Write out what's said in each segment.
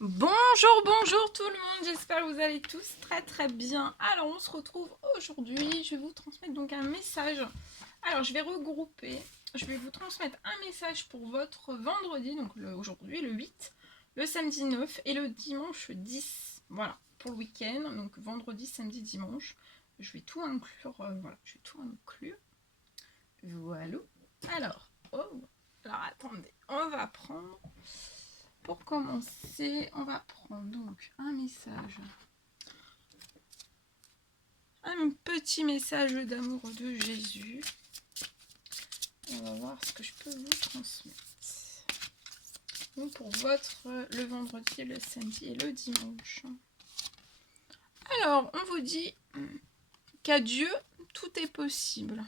Bonjour tout le monde, j'espère que vous allez tous très bien. Alors on se retrouve aujourd'hui, je vais vous transmettre donc un message. Alors je vais regrouper, je vais vous transmettre un message pour votre vendredi, donc aujourd'hui le 8, le samedi 9 et le dimanche 10. Voilà, pour le week-end, donc vendredi, samedi, dimanche. Je vais tout inclure, voilà, je vais tout inclure. Voilà. Alors attendez, on va prendre... Pour commencer, on va prendre donc un message. Un petit message d'amour de Jésus. On va voir ce que je peux vous transmettre. Donc pour le vendredi, le samedi et le dimanche. Alors, on vous dit qu'à Dieu, tout est possible.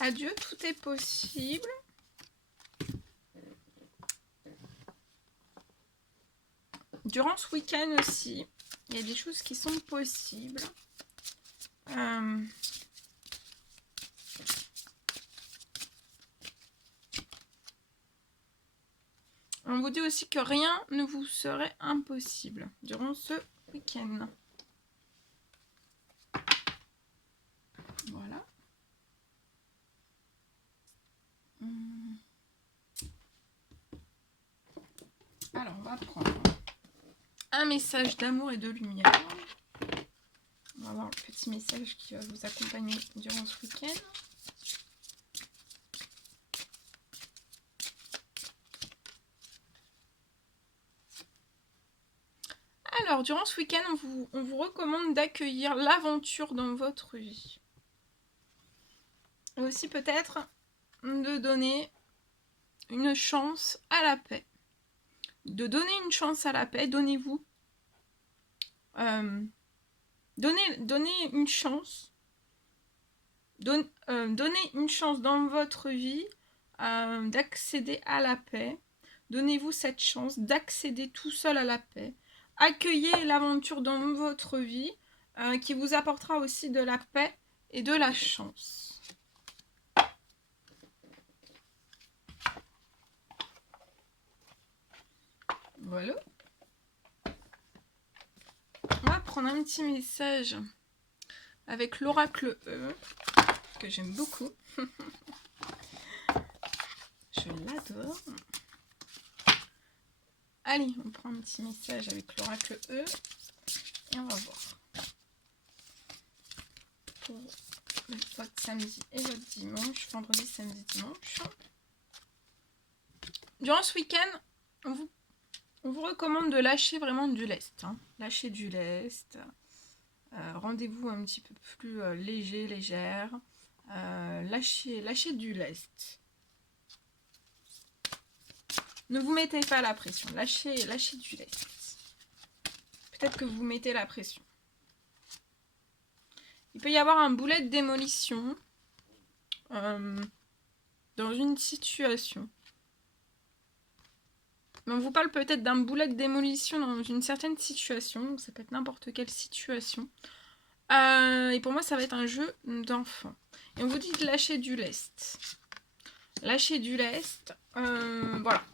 À Dieu, tout est possible. Durant ce week-end aussi, il y a des choses qui sont possibles. On vous dit aussi que rien ne vous serait impossible durant ce week-end. Voilà. Alors, on va prendre un message d'amour et de lumière. On va voir le petit message qui va vous accompagner durant ce week-end. Alors, durant ce week-end, on vous recommande d'accueillir l'aventure dans votre vie. Et aussi peut-être de donner une chance à la paix. De donner une chance à la paix, donnez-vous. Donnez une chance. Donnez une chance dans votre vie d'accéder à la paix. Donnez-vous cette chance d'accéder tout seul à la paix. Accueillez l'aventure dans votre vie qui vous apportera aussi de la paix et de la chance. Voilà. On va prendre un petit message avec l'oracle E, que j'aime beaucoup. Je l'adore. Allez, on prend un petit message avec l'oracle E et on va voir. Pour votre samedi et votre dimanche, vendredi, samedi, dimanche. Durant ce week-end, on vous recommande de lâcher vraiment du lest. Lâcher du lest. Rendez-vous un petit peu plus léger, légère. Lâchez du lest. Ne vous mettez pas la pression. Lâchez du lest. Peut-être que vous mettez la pression. Il peut y avoir un boulet de démolition dans une situation. Mais on vous parle peut-être d'un boulet de démolition dans une certaine situation. Ça peut être n'importe quelle situation. Et pour moi, ça va être un jeu d'enfant. Et on vous dit de lâcher du lest. Lâcher du lest. Voilà.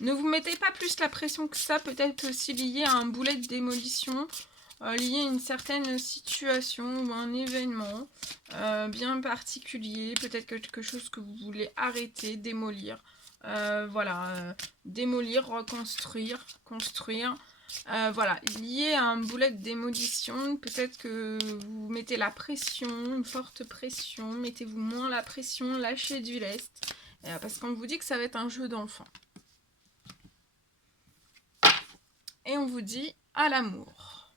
Ne vous mettez pas plus la pression que ça. Peut-être aussi lié à un boulet de démolition. Lié à une certaine situation ou un événement bien particulier. Peut-être quelque chose que vous voulez arrêter, démolir. Voilà. Démolir, reconstruire, construire. Voilà, lié à un boulet de démolition, peut-être que vous mettez la pression, une forte pression, mettez-vous moins la pression, lâchez du lest, parce qu'on vous dit que ça va être un jeu d'enfant. Et on vous dit à l'amour.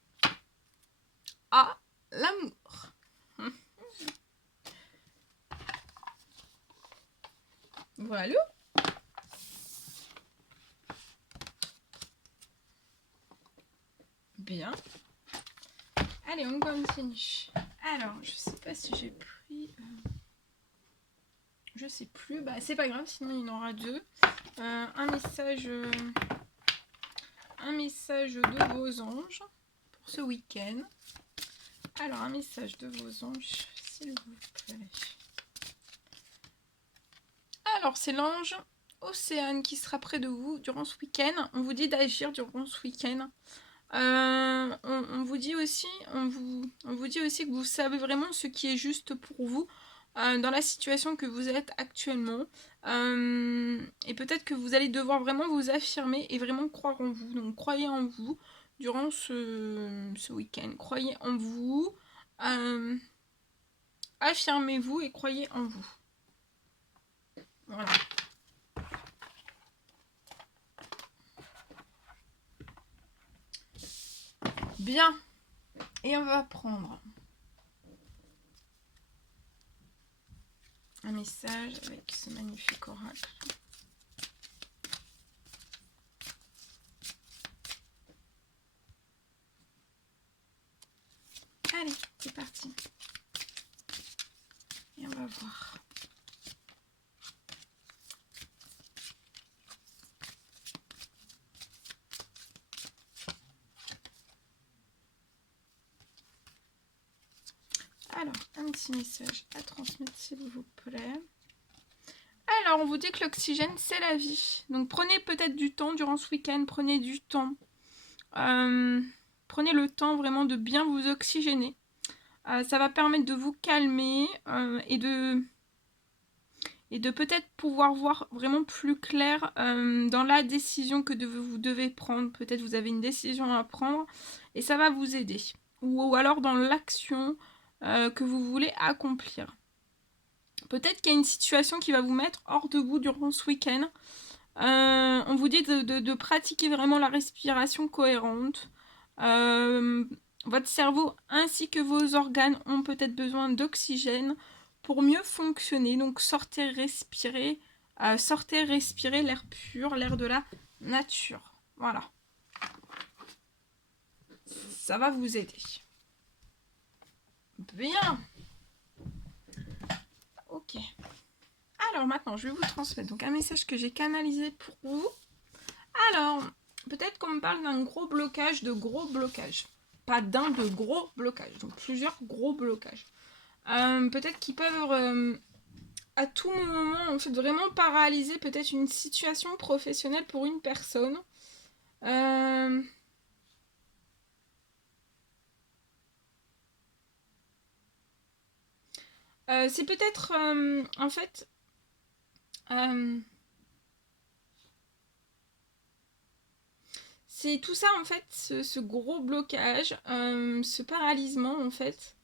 À l'amour. Voilà. Bien. Allez, on continue. Alors, je sais pas si j'ai pris... Je sais plus. Bah, c'est pas grave, sinon il y en aura deux. Un message de vos anges pour ce week-end. Alors, un message de vos anges, s'il vous plaît. Alors, c'est l'ange Océane qui sera près de vous durant ce week-end. On vous dit d'agir durant ce week-end. On vous dit aussi, on vous dit aussi que vous savez vraiment ce qui est juste pour vous dans la situation que vous êtes actuellement. Et peut-être que vous allez devoir vraiment vous affirmer et vraiment croire en vous. Donc croyez en vous durant ce week-end. Croyez en vous. Affirmez-vous et croyez en vous. Voilà. Bien. Et on va prendre un message avec ce magnifique oracle. Allez, c'est parti. Et on va voir. Alors, un petit message à transmettre s'il vous plaît. Alors, on vous dit que l'oxygène, c'est la vie. Donc, prenez peut-être du temps durant ce week-end. Prenez du temps. Prenez le temps vraiment de bien vous oxygéner. Ça va permettre de vous calmer et de peut-être pouvoir voir vraiment plus clair dans la décision que vous devez prendre. Peut-être vous avez une décision à prendre et ça va vous aider. Ou alors dans l'action que vous voulez accomplir. Peut-être qu'il y a une situation qui va vous mettre hors de vous durant ce week-end. On vous dit de pratiquer vraiment la respiration cohérente. Votre cerveau ainsi que vos organes ont peut-être besoin d'oxygène pour mieux fonctionner. Donc sortez respirer l'air pur, l'air de la nature. Voilà. Ça va vous aider. Bien. Ok. Alors maintenant, je vais vous transmettre donc un message que j'ai canalisé pour vous. Alors, peut-être qu'on me parle d'un gros blocage, de gros blocages. Pas d'un, de gros blocages. Donc plusieurs gros blocages. Peut-être qu'ils peuvent à tout moment en fait vraiment paralyser peut-être une situation professionnelle pour une personne. C'est peut-être en fait c'est tout ça en fait, ce gros blocage, ce paralysement en fait.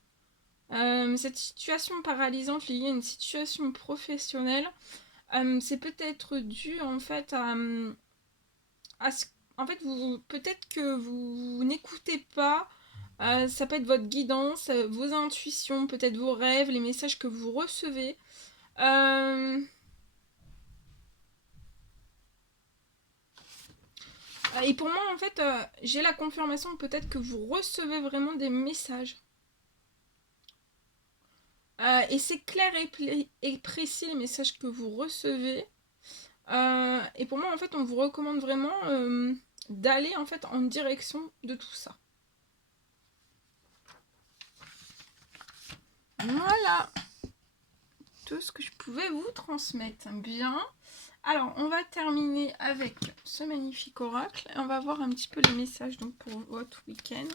Cette situation paralysante liée à une situation professionnelle, c'est peut-être dû en fait à ce en fait vous peut-être que vous n'écoutez pas, ça peut être votre guidance, vos intuitions, peut-être vos rêves, les messages que vous recevez. Et pour moi en fait j'ai la confirmation peut-être que vous recevez vraiment des messages. Et c'est clair et précis les messages que vous recevez. Et pour moi, en fait, on vous recommande vraiment d'aller en fait en direction de tout ça. Voilà tout ce que je pouvais vous transmettre. Bien. Alors, on va terminer avec ce magnifique oracle. Et on va voir un petit peu les messages donc, pour votre week-end.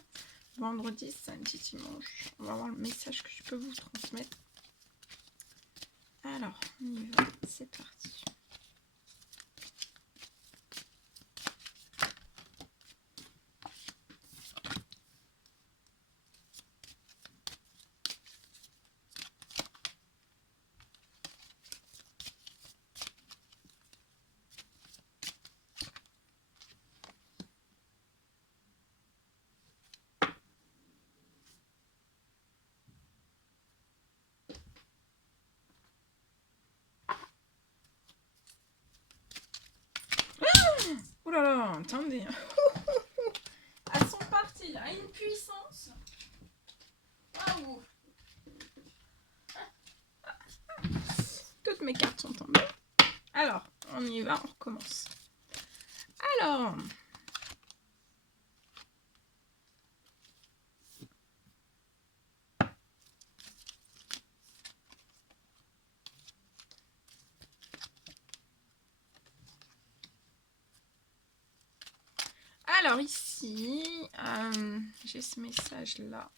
Vendredi, samedi, dimanche. On va voir le message que je peux vous transmettre. Alors, on y va. C'est parti. Oh là là, attendez. Elles sont parties à une puissance. Waouh. Toutes mes cartes sont tombées. Alors, on y va, on recommence. Alors, Alors ici, j'ai ce message-là.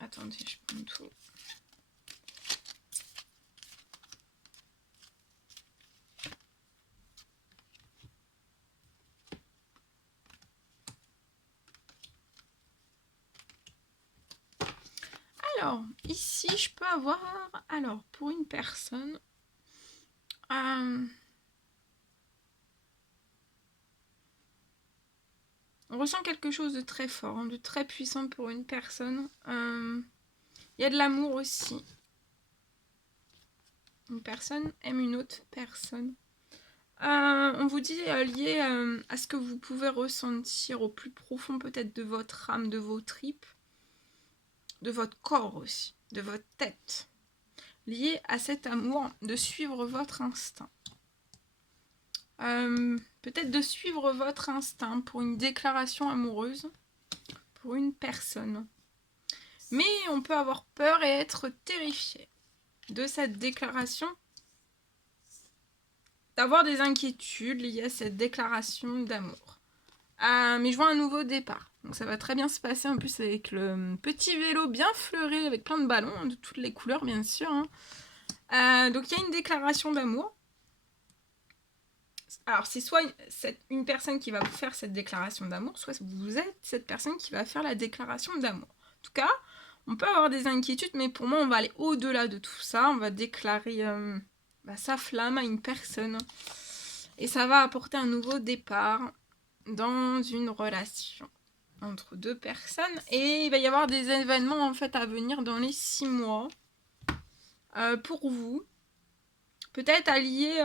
Attendez, je prends tout. Alors, ici, je peux avoir... Alors, pour une personne... on ressent quelque chose de très fort, de très puissant pour une personne. Il y a de l'amour aussi. Une personne aime une autre personne. On vous dit lié à ce que vous pouvez ressentir au plus profond peut-être de votre âme, de vos tripes, de votre corps aussi, de votre tête. Lié à cet amour de suivre votre instinct. Peut-être de suivre votre instinct pour une déclaration amoureuse, pour une personne. Mais on peut avoir peur et être terrifié de cette déclaration, d'avoir des inquiétudes liées à cette déclaration d'amour. Mais je vois un nouveau départ. Donc ça va très bien se passer en plus avec le petit vélo bien fleuri avec plein de ballons, de toutes les couleurs bien sûr. Donc il y a une déclaration d'amour. Alors c'est soit une personne qui va vous faire cette déclaration d'amour, soit vous êtes cette personne qui va faire la déclaration d'amour. En tout cas, on peut avoir des inquiétudes, mais pour moi on va aller au-delà de tout ça. On va déclarer sa flamme à une personne. Et ça va apporter un nouveau départ dans une relation entre deux personnes. Et il va y avoir des événements en fait à venir dans les 6 mois pour vous. Peut-être allier,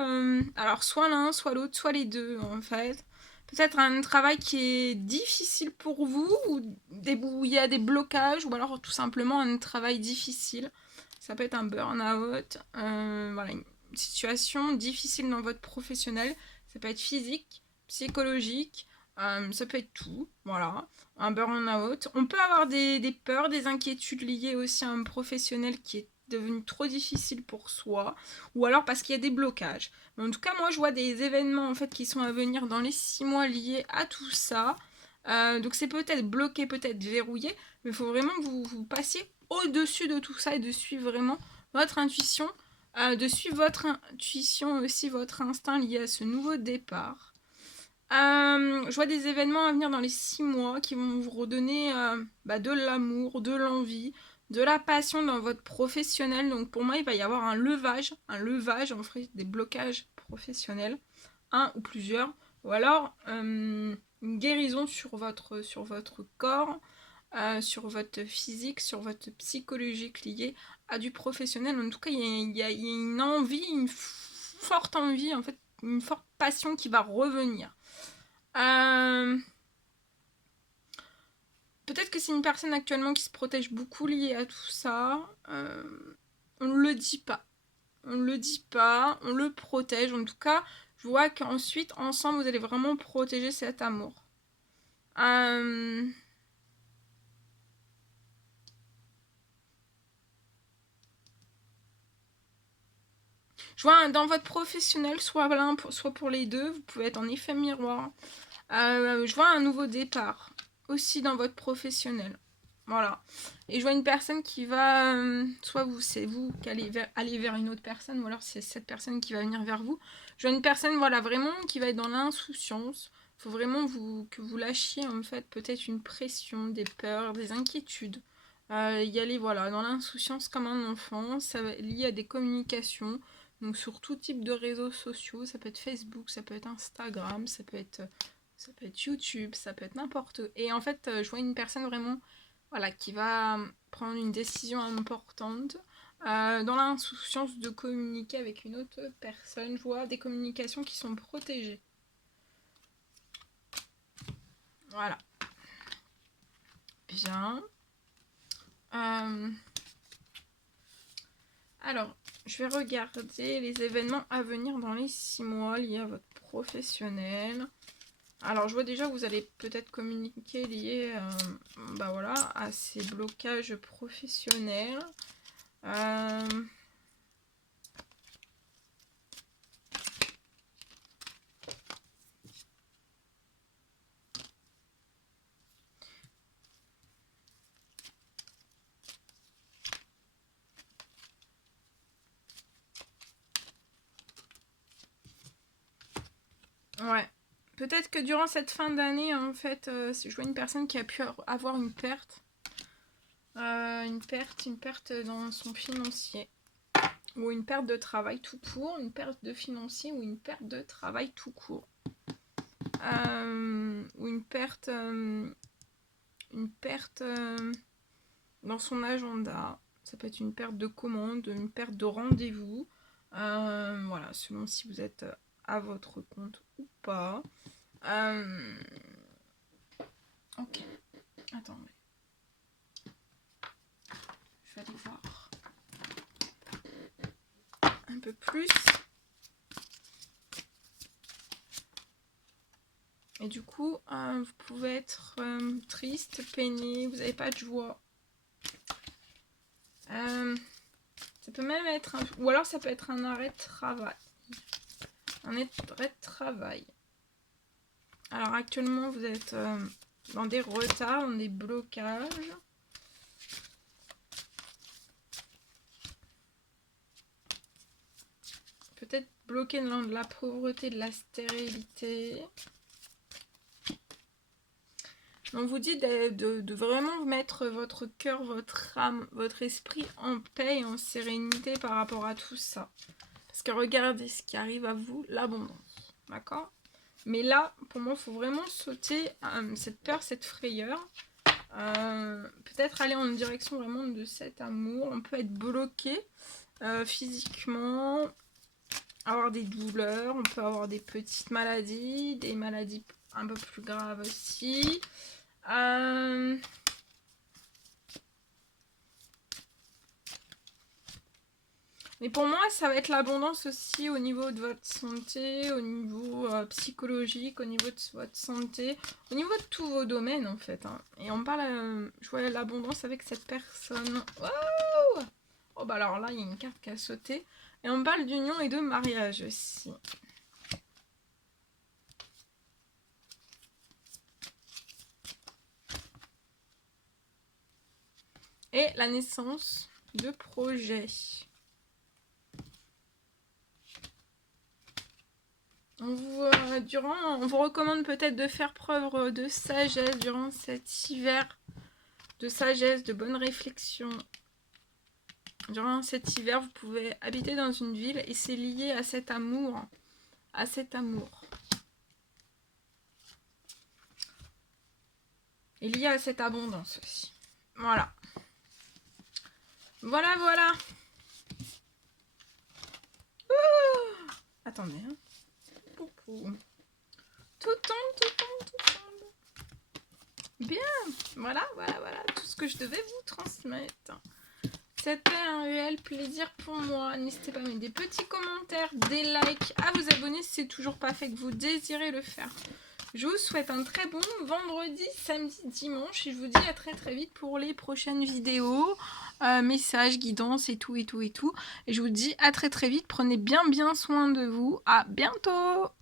alors soit l'un, soit l'autre, soit les deux en fait. Peut-être un travail qui est difficile pour vous, ou où il y a des blocages, ou alors tout simplement un travail difficile. Ça peut être un burn-out, voilà, une situation difficile dans votre professionnel. Ça peut être physique, psychologique, ça peut être tout, voilà. Un burn-out. On peut avoir des peurs, des inquiétudes liées aussi à un professionnel qui est devenu trop difficile pour soi, ou alors parce qu'il y a des blocages. Mais en tout cas, moi, je vois des événements en fait qui sont à venir dans les 6 mois liés à tout ça. Donc c'est peut-être bloqué, peut-être verrouillé, mais il faut vraiment que vous passiez au-dessus de tout ça et de suivre vraiment votre intuition, de suivre votre intuition aussi, votre instinct lié à ce nouveau départ. Je vois des événements à venir dans les 6 mois qui vont vous redonner de l'amour, de l'envie, de la passion dans votre professionnel. Donc pour moi, il va y avoir un levage en fait, des blocages professionnels, un ou plusieurs, ou alors une guérison sur votre corps, sur votre physique, sur votre psychologique lié à du professionnel. En tout cas, il y a une envie, une forte envie, en fait, une forte passion qui va revenir. Peut-être que c'est une personne actuellement qui se protège beaucoup liée à tout ça. On ne le dit pas. On ne le dit pas, on le protège. En tout cas, je vois qu'ensuite, ensemble, vous allez vraiment protéger cet amour. Je vois dans votre professionnel, soit l'un, soit pour les deux, vous pouvez être en effet miroir. Je vois un nouveau départ aussi dans votre professionnel. Voilà. Et je vois une personne qui va... soit c'est vous qui allez aller vers une autre personne, ou alors c'est cette personne qui va venir vers vous. Je vois une personne, voilà, vraiment qui va être dans l'insouciance. Il faut vraiment que vous lâchiez, en fait, peut-être une pression, des peurs, des inquiétudes. Y aller, voilà, dans l'insouciance comme un enfant. Ça va lié à des communications. Donc sur tout type de réseaux sociaux. Ça peut être Facebook, ça peut être Instagram, ça peut être YouTube, ça peut être n'importe où. Et en fait, je vois une personne vraiment, voilà, qui va prendre une décision importante dans l'insouciance de communiquer avec une autre personne. Je vois des communications qui sont protégées. Voilà. Bien. Alors, je vais regarder les événements à venir dans les 6 mois liés à votre professionnel. Alors, je vois déjà que vous allez peut-être communiquer lié voilà, à ces blocages professionnels. Ouais. Peut-être que durant cette fin d'année, en fait, je vois une personne qui a pu avoir une perte. Une perte dans son financier. Ou une perte de travail tout court. Une perte de financier ou une perte de travail tout court. Ou une perte dans son agenda. Ça peut être une perte de commande, une perte de rendez-vous. Voilà, selon si vous êtes à votre compte ou pas. Ok. Attendez. Je vais aller voir un peu plus. Et du coup, vous pouvez être triste, peiné, vous n'avez pas de joie. Ça peut même être ou alors ça peut être un arrêt de travail. Un arrêt de travail. Alors actuellement, vous êtes dans des retards, dans des blocages. Peut-être bloqué dans de la pauvreté, de la stérilité. On vous dit de vraiment mettre votre cœur, votre âme, votre esprit en paix et en sérénité par rapport à tout ça. Parce que regardez ce qui arrive à vous, l'abondance. D'accord ? Mais là, pour moi, il faut vraiment sauter cette peur, cette frayeur. Peut-être aller en direction vraiment de cet amour. On peut être bloqué physiquement, avoir des douleurs, on peut avoir des petites maladies, des maladies un peu plus graves aussi. Mais pour moi, ça va être l'abondance aussi au niveau de votre santé, au niveau psychologique, au niveau de votre santé, au niveau de tous vos domaines en fait. Hein. Et on parle, je vois l'abondance avec cette personne. Wow, oh bah alors là, il y a une carte qui a sauté. Et on parle d'union et de mariage aussi. Et la naissance de projets. On vous recommande peut-être de faire preuve de sagesse durant cet hiver. De sagesse, de bonne réflexion. Durant cet hiver, vous pouvez habiter dans une ville et c'est lié à cet amour. À cet amour. Et lié à cette abondance aussi. Voilà. Voilà, voilà. Ouh, attendez. Hein. Tout tombe, tout tombe, tout tombe. Bien. Voilà, voilà, voilà. Tout ce que je devais vous transmettre. C'était un réel plaisir pour moi. N'hésitez pas à mettre des petits commentaires, des likes, à vous abonner si c'est toujours pas fait que vous désirez le faire. Je vous souhaite un très bon vendredi, samedi, dimanche et je vous dis à très très vite pour les prochaines vidéos, messages, guidances et tout et tout et tout. Et je vous dis à très très vite, prenez bien soin de vous. À bientôt!